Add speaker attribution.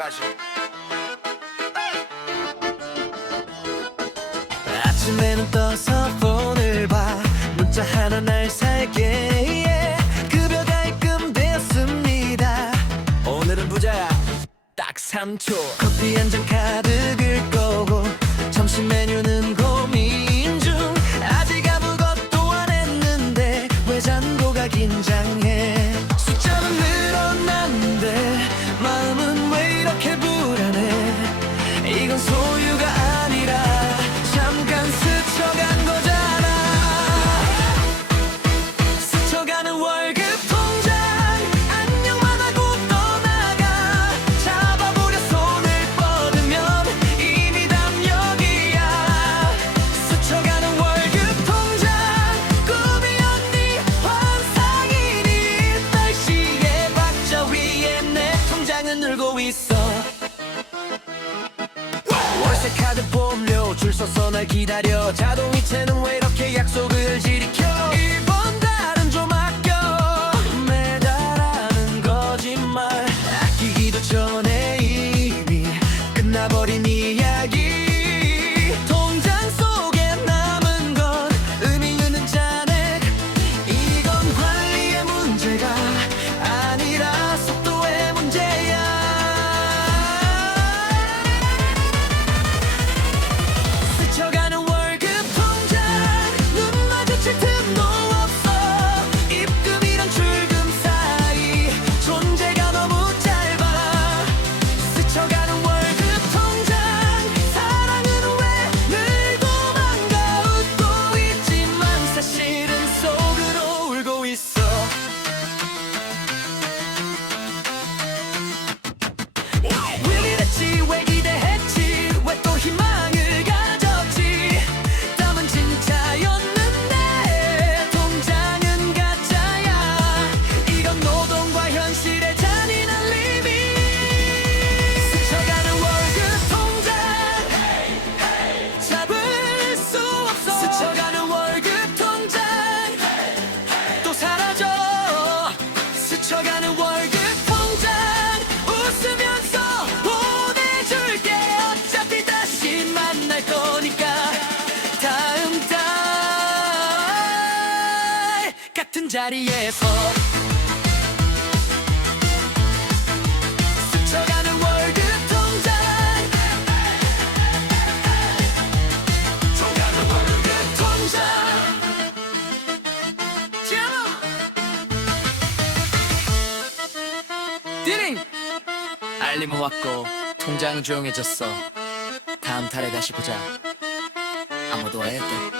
Speaker 1: 말하지.
Speaker 2: 아침에는 떠서 폰을 봐. 문자 하나 날 살게 예. 급여가 입금되었습니다. 오늘은 부자야 딱 3초. 커피 한 잔 가득을 거고 점심 메뉴는 고민 중. 아직 아무것도 안 했는데 왜 잔고가 긴장 카드 보험료 줄 서서 날 기다려. 자동이체는 왜 이렇게 약속을 지리켜 자리에서 알림을 받고 통장 조용해졌어. 다음 달에 다시 보자. 아무도 와야 돼